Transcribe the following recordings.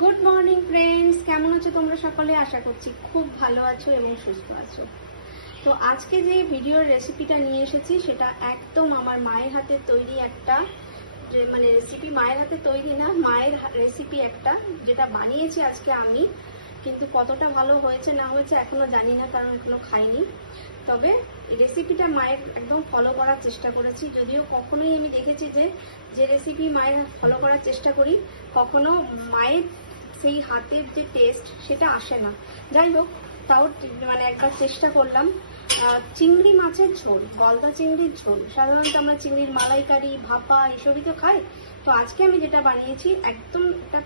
Good morning friends, কেমন আছো তোমরা সকলে? আশা করছি খুব ভালো আছো এবং সুস্থ আছো। তো আজকে যে ভিডিওর রেসিপিটা নিয়ে এসেছি সেটা একদম আমার মায়ের হাতে তৈরি একটা রেসিপি। মায়ের হাতে তৈরি না, মায়ের রেসিপি একটা, যেটা বানিয়েছি আজকে আমি। কিন্তু কতটা ভালো হয়েছে না হয়েছে এখনো জানি না, কারণ এখনো খাইনি। তবে রেসিপিটা মায়ের একদম ফলো করার চেষ্টা করেছি। যদিও কখনোই আমি দেখেছি যে রেসিপি মায়ের ফলো করার চেষ্টা করি, কখনো মায়ের সেই হাতের যে টেস্ট সেটা আসে না। যাই হোক, তাও একবার চেষ্টা করলাম। চিংড়ি মাছের ঝোল, গলদা চিংড়ির ঝোল। সাধারণত আমরা চিংড়ির মালাইকারি, ভাপা এসবই তো খাই। তো আজকে আমি যেটা বানিয়েছি একদম একটা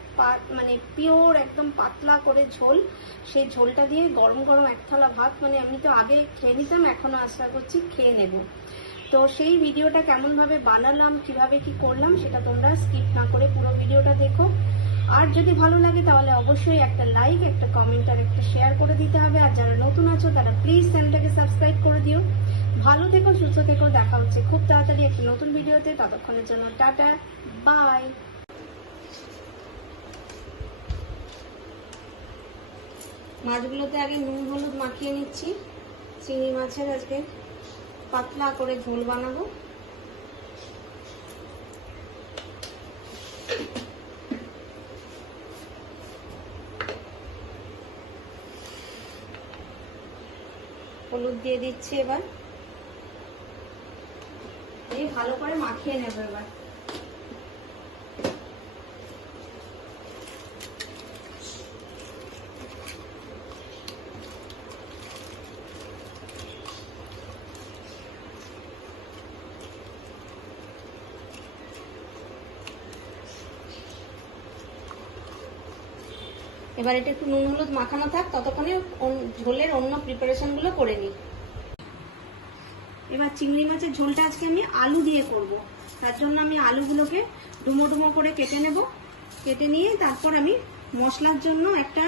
পিওর একদম পাতলা করে ঝোল। সেই ঝোলটা দিয়ে গরম গরম এক থালা ভাত, আমি তো আগে খেয়ে নিতাম, এখনো আশা করছি খেয়ে নেব। তো সেই ভিডিওটা কেমনভাবে বানালাম, কিভাবে কি করলাম, সেটা তোমরা স্কিপ না করে পুরো ভিডিওটা দেখো। আর যদি ভালো লাগে তাহলে অবশ্যই একটা লাইক, একটা কমেন্ট আর একটা শেয়ার করে দিতে হবে। আর যারা নতুন আছো তারা প্লিজ চ্যানেলটাকে সাবস্ক্রাইব করে দিও। ভালো থেকো, সুস্থ থেকো। দেখা হচ্ছে খুব তাড়াতাড়ি একটা নতুন ভিডিওতে। ততক্ষণের জন্য টাটা, বাই। মাছগুলোতে আগে নুন হলুদ মাখিয়ে নিচ্ছি। চিংড়ি মাছের আজকে পাতলা করে ঝোল বানাবো। হলুদ দিয়ে দিচ্ছি। এবার এই ভালো করে মাখিয়ে নেব। এবার এটা একটু নুন হলুদ মাখানো থাক, ততক্ষণে ঝোলের অন্য প্রিপারেশন গুলো করে নিই। এবার চিংড়ি মাছের ঝোলটা আজকে আমি আলু দিয়ে করব। তার জন্য আমি আলুগুলোকে ডুমো ডুমো করে কেটে নেব। কেটে নিয়ে তারপর আমি মশলার জন্য একটা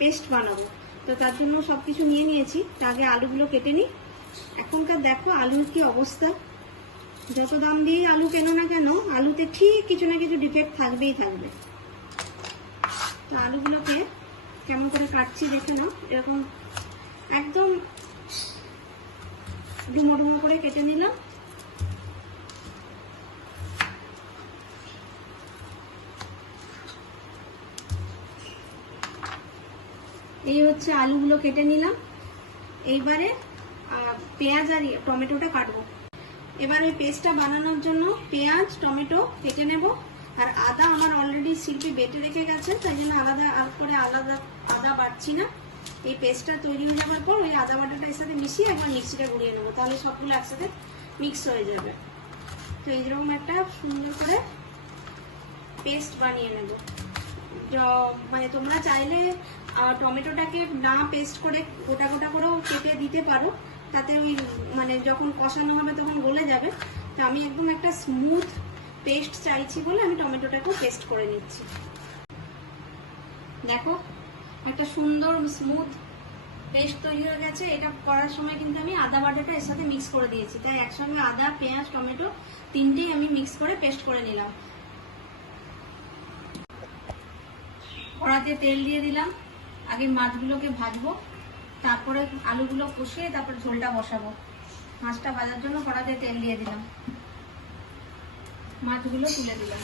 পেস্ট বানাবো। তো তার জন্য সবকিছু নিয়ে নিয়েছি। আগে আলুগুলো কেটে নিই। এখনকার দেখো আলুর কি অবস্থা। যত দাম দিয়ে আলু কেনো না কেন, আলুতে ঠিক কিছু না কিছু ডিফেক্ট থাকবেই থাকবে। তো আলুগুলোকে কেমন করে কাটছি দেখে নাও। এরকম একদম ডুমো ডুমো করে কেটে নিলাম। এই হচ্ছে আলুগুলো কেটে নিলাম। এইবারে পেঁয়াজ আর টমেটোটা কাটবো। এবার ওই পেস্টটা বানানোর জন্য পেঁয়াজ টমেটো কেটে নেব। আর আদা আমার অলরেডি শিল্পী বেটে রেখে গেছে, তাই জন্য আদা বাটছি না। এই পেস্টটা তৈরি হয়ে যাওয়ার পর ওই আদা বাটাটা এর সাথে মিশিয়ে একবার মিক্সিটা ঘুরিয়ে নেবো, তাহলে সবগুলো একসাথে মিক্স হয়ে যাবে। তো এইরকম একটা সুন্দর করে পেস্ট বানিয়ে নেব। তোমরা চাইলে টমেটোটাকে না পেস্ট করে গোটা গোটা করেও কেটে দিতে পারো, তাতে ওই যখন কষানো হবে তখন গলে যাবে। তো আমি একদম একটা স্মুথ পেস্ট চাইছি বলে আমি টমেটোটাকেও পেস্ট করে নিচ্ছি। দেখো একটা সুন্দর স্মুথ পেস্ট তৈরি হয়ে গেছে। এটা করার সময় কিন্তু আমি আদা বাটাটা এর সাথে মিক্স করে দিয়েছি, তাই একসঙ্গে আদা পেঁয়াজ টমেটো তিনটেই আমি মিক্স করে পেস্ট করে নিলাম। কড়াতে তেল দিয়ে দিলাম। আগে মাছগুলোকে ভাজবো, তারপরে আলুগুলো কষিয়ে তারপর ঝোলটা বসাবো। মাছটা ভাজার জন্য কড়াতে তেল দিয়ে দিলাম। মাছগুলো তুলে দিলাম।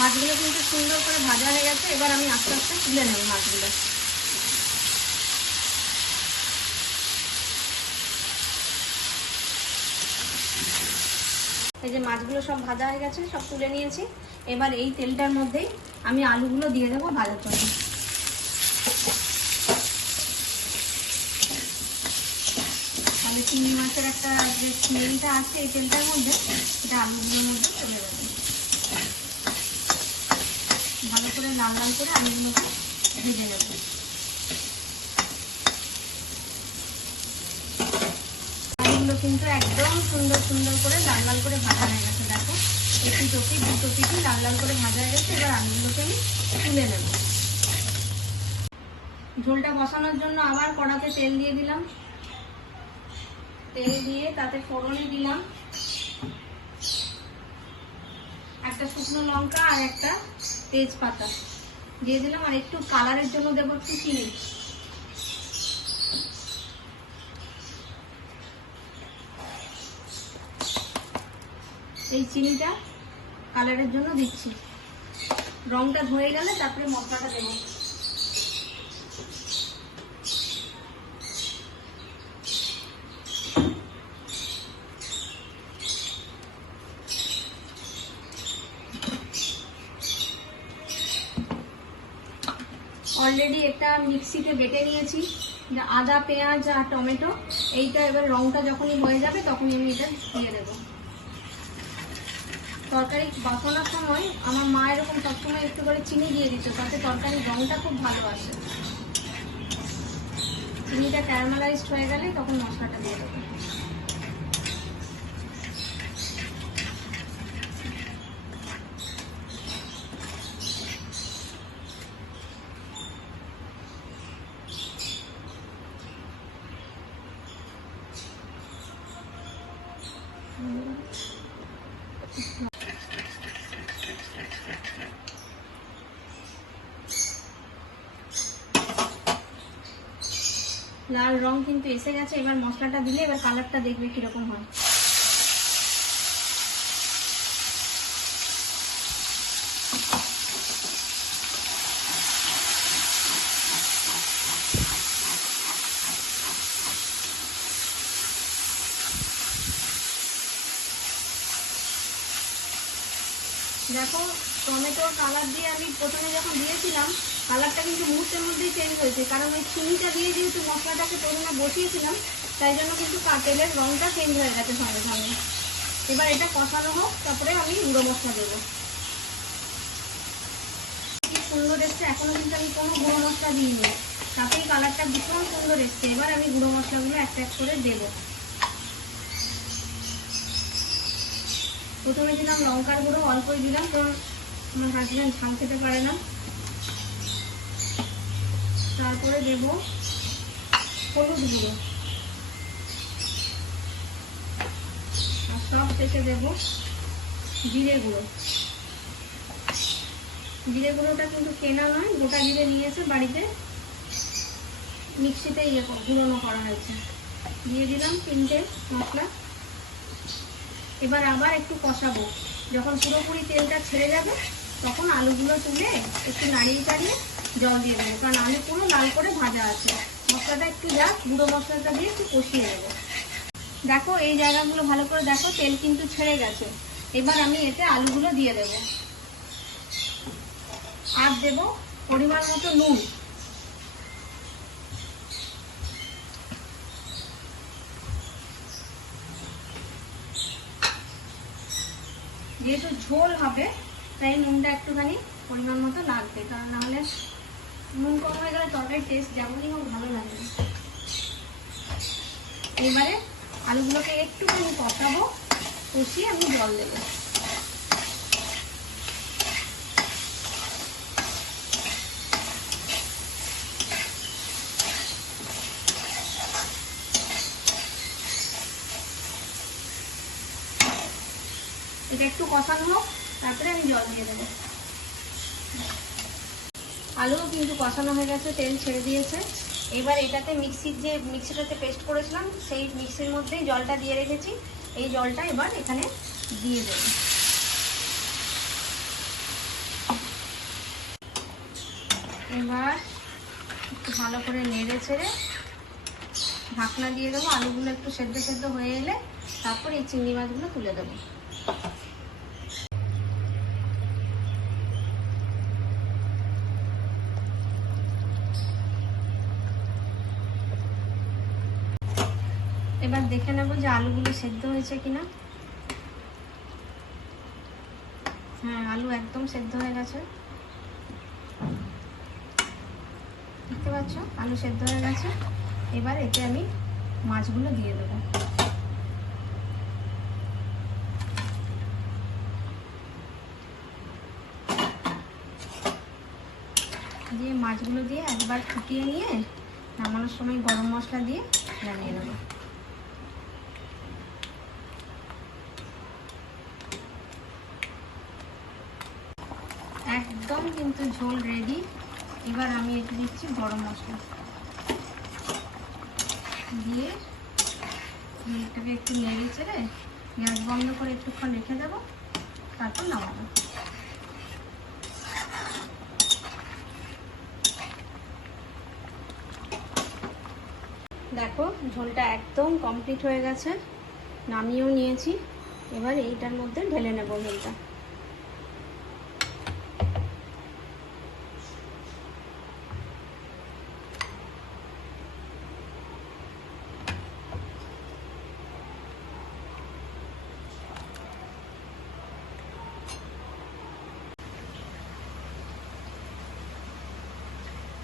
মাছগুলো কিন্তু সুন্দর করে ভাজা হয়ে গেছে। এবার আমি আস্তে আস্তে তুলে নেব মাছগুলো। এই যে মাছগুলো সব ভাজা হয়ে গেছে, সব তুলে নিয়েছি। এবার এই তেলটার মধ্যেই আমি আলুগুলো দিয়ে দেবো ভাজার জন্য। তাহলে চিংড়ি মাছের একটা যে স্মেলটা আছে এই তেলটার মধ্যে, সেটা আলুগুলোর মধ্যে চলে যাবে। ভালো করে লাল লাল করে আলুগুলোকে ভেজে নেব। আলুগুলো কিন্তু একদম সুন্দর সুন্দর করে লাল লাল করে ভাজা হয়ে গেছে। দেখো একটু দুটো লাল লাল করে ভাজা হয়ে গেছে। এবার আলুগুলোকে আমি তুলে নেব। ঝোলটা বসানোর জন্য আবার কড়াতে তেল দিয়ে দিলাম। তেল দিয়ে তাতে ফোড়নে দিলাম একটা শুকনো লঙ্কা আর একটা তেজপাতা দিয়ে দিলাম, আর একটু কালারের জন্য দেবো একটু চিনি। এই চিনিটা কালারের জন্য দিচ্ছি। রংটা ধরে গেলে তারপরে মশলাটা দেবো। অলরেডি একটা মিক্সিতে বেটে নিয়েছি আদা, পেঁয়াজ আর টমেটো। এইটা এবার রংটা যখনই হয়ে যাবে তখনই আমি এটা দিয়ে দেবো। তরকারি বসানোর সময় আমার মা এরকম সবসময় একটু করে চিনি দিয়ে দিত, তাতে তরকারির রংটা খুব ভালো আসে। চিনিটা ক্যারামেলাইজড হয়ে গেলে তখন মশলাটা দিয়ে দেবো। লাল রং কিন্তু এসে গেছে। এবার মশলাটা দিলে এবার কালারটা দেখবে কিরকম হয়। দেখো টমেটোর কালার দিয়ে আমি প্রথমে যখন দিয়েছিলাম কালারটা কিন্তু মুহূর্তের মধ্যেই চেঞ্জ হয়েছে, কারণ ওই চিনিটা দিয়ে যেহেতু মশলাটাকে প্রথমে বসিয়েছিলাম তাই জন্য কিন্তু তেলের রংটা চেঞ্জ হয়ে গেছে সঙ্গে সঙ্গে। এবার এটা কষানো হোক, তারপরে আমি গুঁড়ো মশলা দেবো। কি সুন্দর এসছে, এখনো কিন্তু আমি কোনো গুঁড়ো মশলা দিইনি, তাতেই কালারটা ভীষণ সুন্দর এসছে। এবার আমি গুঁড়ো মশলাগুলো একটা এক করে দেবো। প্রথমে দিলাম লঙ্কার গুঁড়ো, অল্পই দিলাম, কারণ আমার হাজব্যান্ড ঝাল খেতে পারে না। তারপরে দেব হলুদ গুঁড়ো, আর সব শেষে দেব জিরে গুঁড়ো। জিরে গুঁড়োটা কিন্তু কেনা নয়, গোটা জিরে নিয়েছে বাড়িতে, মিক্সিতে গুঁড়োনো করা হয়েছে। দিয়ে দিলাম 3টে মশলা। এবার আবার একটু কষাবো। যখন পুরোপুরি তেলটা ছেড়ে যাবে তখন আলুগুলো তুলে একটু নাড়িয়ে চাড়িয়ে জল দিয়ে দেবো, কারণ আলু পুরো লাল করে ভাজা আছে। মশলাটা একটু যাক, গুঁড়ো মশলাটা দিয়ে একটু কষিয়ে দেবো। দেখো এই জায়গাগুলো ভালো করে দেখো, তেল কিন্তু ছেড়ে গেছে। এবার আমি এতে আলুগুলো দিয়ে দেব, আর দেব পরিমাণ মতো নুন। যেহেতু ঝোল হবে তাই নুনটা একটুখানি পরিমাণ মতো লাগবে, কারণ নাহলে নুন কম হয়ে গেলে তরকারির টেস্ট যেমনই হোক ভালো লাগবে। এবারে আলুগুলোকে একটুখানি কষাবো, কষিয়ে আমি জল দেবো। এটা একটু কষানো হোক, তারপরে আমি জল দিয়ে দেবো। আলুও কিন্তু কষানো হয়ে গেছে, তেল ছেড়ে দিয়েছে। এবার এটাতে মিক্সিটাতে পেস্ট করেছিলাম সেই মিক্সির মধ্যেই জলটা দিয়ে রেখেছি, এই জলটা এবার এখানে দিয়ে দেব। এবার একটু ভালো করে নেড়ে ছেড়ে ঢাকনা দিয়ে দেবো। আলুগুলো একটু সেদ্ধ সেদ্ধ হয়ে এলে তারপর এই চিংড়ি মাছগুলো তুলে দেবো। এবার দেখে নেব যে আলুগুলো সেদ্ধ হয়েছে কিনা। হ্যাঁ, আলু একদম সেদ্ধ হয়ে গেছে, দেখতে পাচ্ছ আলু সেদ্ধ হয়ে গেছে। এবার এতে আমি মাছগুলো দিয়ে দেবো। দিয়ে মাছগুলো দিয়ে একবার ফুটিয়ে নিয়ে নামানোর সময় গরম মশলা দিয়ে নামিয়ে নেব। একদম কিন্তু ঝোল রেডি। এবার আমি এতে দিচ্ছি গরম মশলা দিয়ে এটাকে একটু নেড়ে চেড়ে গ্যাস বন্ধ করে একটুক্ষণ রেখে দেবো, তারপর নামাবো। দেখো ঝোলটা একদম কমপ্লিট হয়ে গেছে, নামিয়েও নিয়েছি। এবার এইটার মধ্যে ঢেলে নেব ঝোলটা।